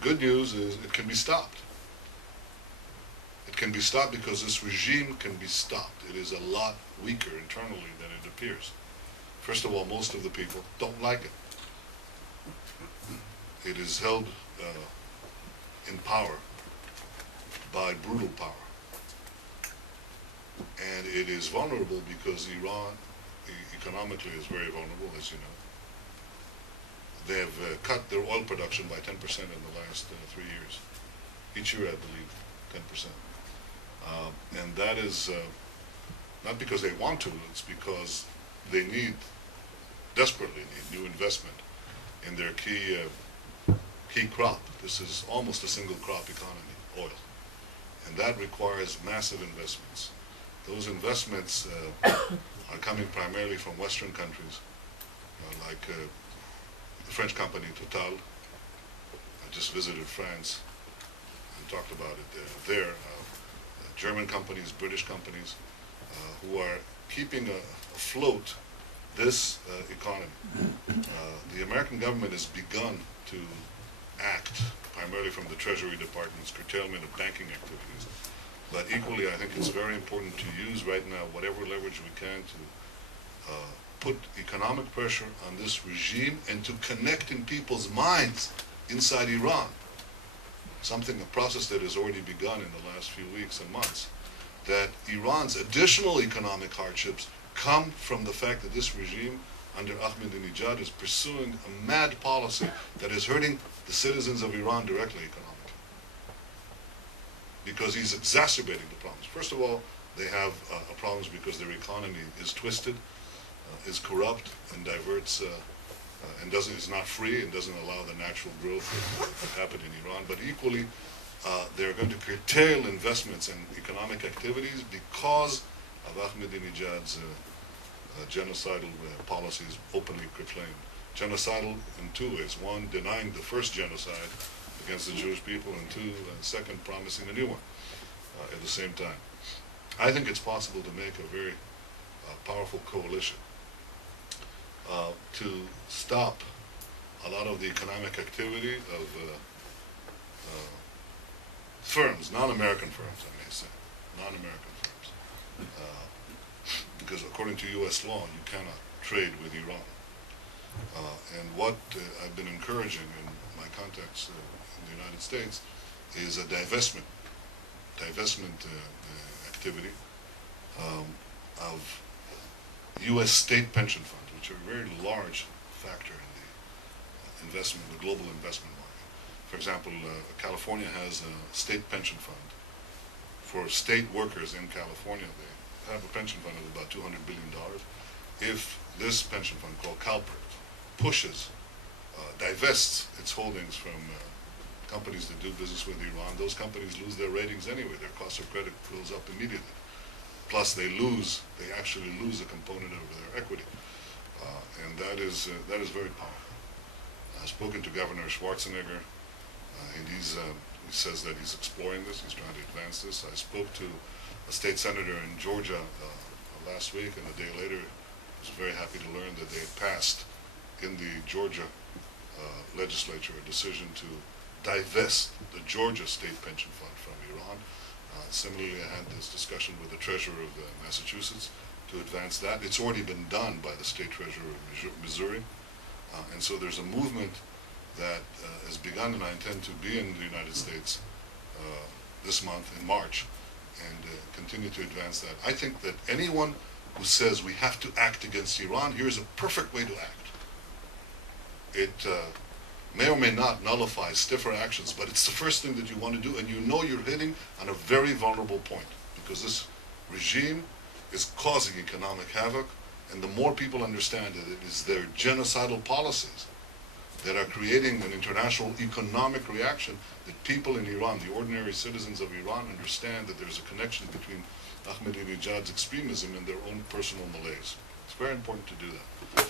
good news is it can be stopped. It can be stopped because this regime can be stopped. It is a lot weaker internally than it appears. First of all, most of the people don't like it. It is held in power by brutal power. And it is vulnerable because Iran economically is very vulnerable, as you know. They have cut their oil production by 10% in the last 3 years. Each year, I believe, 10%. And that is not because they want to, it's because they desperately need new investment in their key crop. This is almost a single crop economy, oil. And that requires massive investments. Those investments are coming primarily from Western countries, like the French company Total. I just visited France and talked about it there. German companies, British companies, who are keeping afloat this economy. The American government has begun to act, primarily from the Treasury Department's curtailment of banking activities. But equally, I think it's very important to use right now whatever leverage we can to put economic pressure on this regime and to connect in people's minds inside Iran. A process that has already begun in the last few weeks and months, that Iran's additional economic hardships come from the fact that this regime under Ahmadinejad is pursuing a mad policy that is hurting the citizens of Iran directly economically. Because he's exacerbating the problems. First of all, they have problems because their economy is twisted, is corrupt, and diverts, and is not free and doesn't allow the natural growth that happened in Iran. But equally, they're going to curtail investments and economic activities because of Ahmadinejad's genocidal policies openly proclaimed. Genocidal in two ways. One, denying the first genocide against the Jewish people, and two, second, promising a new one at the same time. I think it's possible to make a very powerful coalition to stop a lot of the economic activity of firms, non-American firms, I may say, non-American firms. Because according to U.S. law, you cannot trade with Iran. And what I've been encouraging in my contacts in the United States is a divestment activity of U.S. state pension funds, which are a very large factor in the the global investment market. For example, California has a state pension fund for state workers in California. They have a pension fund of about $200 billion. If this pension fund, called CalPERS, divests its holdings from companies that do business with Iran, those companies lose their ratings anyway. Their cost of credit goes up immediately. Plus, they actually lose a component of their equity, and that is very powerful. I've spoken to Governor Schwarzenegger, and he says that he's exploring this. He's trying to advance this. I spoke to a state senator in Georgia last week, and a day later, I was very happy to learn that they had passed in the Georgia legislature a decision to divest the Georgia State Pension Fund from Iran. Similarly, I had this discussion with the treasurer of Massachusetts to advance that. It's already been done by the state treasurer of Missouri. And so there's a movement that has begun, and I intend to be in the United States this month, in March, and continue to advance that. I think that anyone who says we have to act against Iran, here's a perfect way to act. It may or may not nullify stiffer actions, but it's the first thing that you want to do, and you know you're hitting on a very vulnerable point, because this regime is causing economic havoc, and the more people understand that it is their genocidal policies that are creating an international economic reaction, that people in Iran, the ordinary citizens of Iran, understand that there's a connection between Ahmadinejad's extremism and their own personal malaise. It's very important to do that.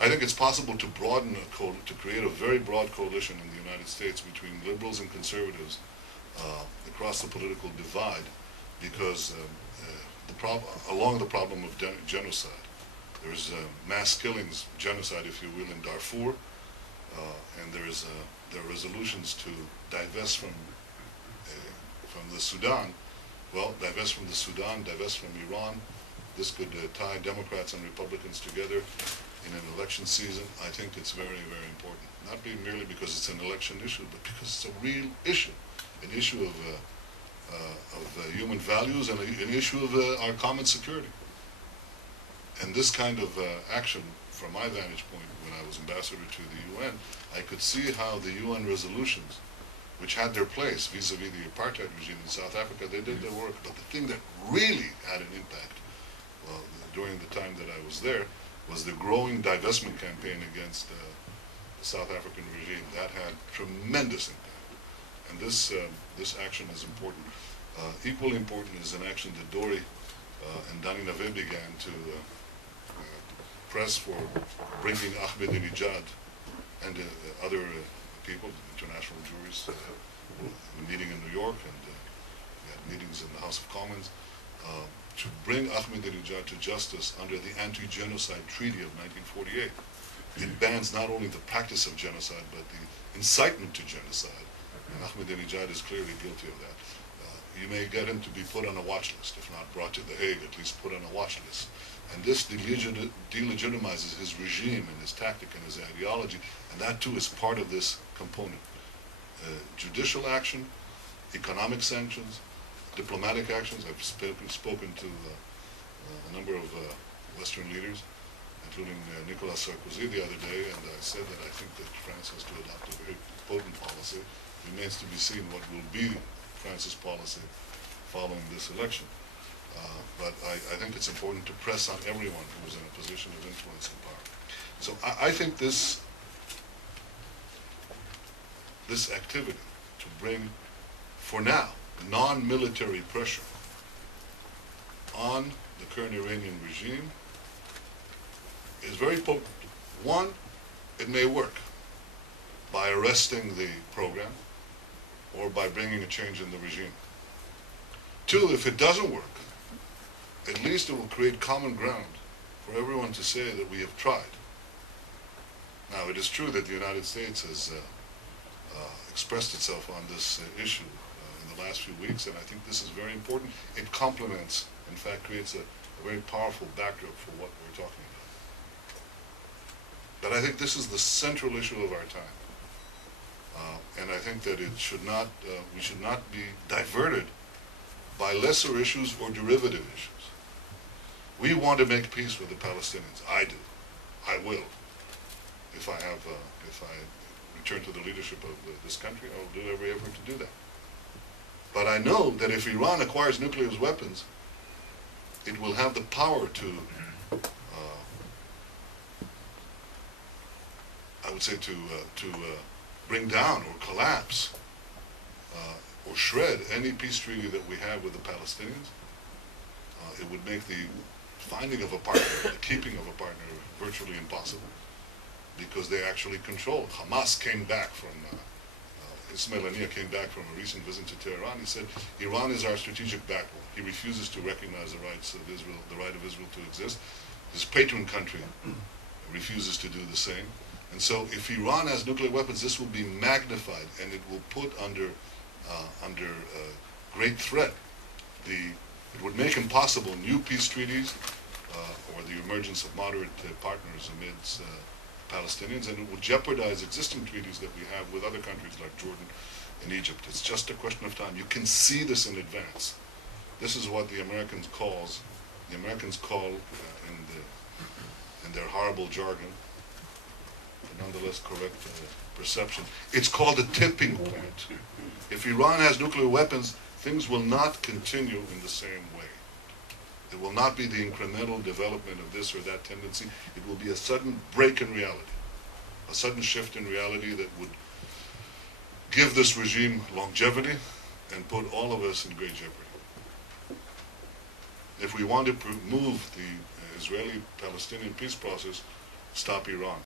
I think it's possible to to create a very broad coalition in the United States between liberals and conservatives across the political divide, because along the problem of genocide, there's mass killings, genocide, if you will, in Darfur, and there's their resolutions to divest from the Sudan, well, divest from the Sudan, divest from Iran. This could tie Democrats and Republicans together in an election season. I think it's very, very important. Not merely because it's an election issue, but because it's a real issue, an issue of human values and an issue of our common security. And this kind of action, from my vantage point, when I was ambassador to the UN, I could see how the UN resolutions, which had their place vis-a-vis the apartheid regime in South Africa, they did their work. But the thing that really had an impact, well, during the time that I was there, was the growing divestment campaign against the South African regime. That had tremendous impact. And this action is important. Equally important is an action that Dori and Dani Nave began to press for bringing Ahmadinejad and other people, international jurists, a meeting in New York, and we had meetings in the House of Commons, to bring Ahmadinejad to justice under the Anti-Genocide Treaty of 1948. It bans not only the practice of genocide, but the incitement to genocide. And Ahmadinejad is clearly guilty of that. You may get him to be put on a watch list, if not brought to The Hague, at least put on a watch list. And this delegitimizes his regime and his tactic and his ideology, and that too is part of this component. Judicial action, economic sanctions, diplomatic actions. I've spoken to a number of Western leaders, including Nicolas Sarkozy the other day, and I said that I think that France has to adopt a very potent policy. It remains to be seen what will be France's policy following this election. But I think it's important to press on everyone who is in a position of influence and power. So I think this activity to bring, for now, non-military pressure on the current Iranian regime is very potent. One, it may work by arresting the program or by bringing a change in the regime. Two, if it doesn't work, at least it will create common ground for everyone to say that we have tried. Now, it is true that the United States has expressed itself on this issue in the last few weeks, and I think this is very important. It complements, in fact, creates a very powerful backdrop for what we're talking about. But I think this is the central issue of our time. And I think that it should not, we should not be diverted by lesser issues or derivative issues. We want to make peace with the Palestinians. I do. I will. If I return to the leadership of this country, I'll do every effort to do that. But I know that if Iran acquires nuclear weapons, it will have the power to, I would say, to bring down or collapse or shred any peace treaty that we have with the Palestinians. It would make the finding of a partner, the keeping of a partner, virtually impossible, because they actually control. Hamas came back from, Ismail Haniyeh came back from a recent visit to Tehran. He said, Iran is our strategic backbone. He refuses to recognize the rights of Israel, the right of Israel to exist. His patron country refuses to do the same. And so if Iran has nuclear weapons, this will be magnified, and it will put under great threat it would make impossible new peace treaties or the emergence of moderate partners amidst Palestinians, and it would jeopardize existing treaties that we have with other countries like Jordan and Egypt. It's just a question of time. You can see this in advance. This is what the Americans call in their horrible jargon, but nonetheless correct perception. It's called a tipping point. If Iran has nuclear weapons, things will not continue in the same way. It will not be the incremental development of this or that tendency. It will be a sudden break in reality, a sudden shift in reality that would give this regime longevity and put all of us in great jeopardy. If we want to move the Israeli-Palestinian peace process, stop Iran.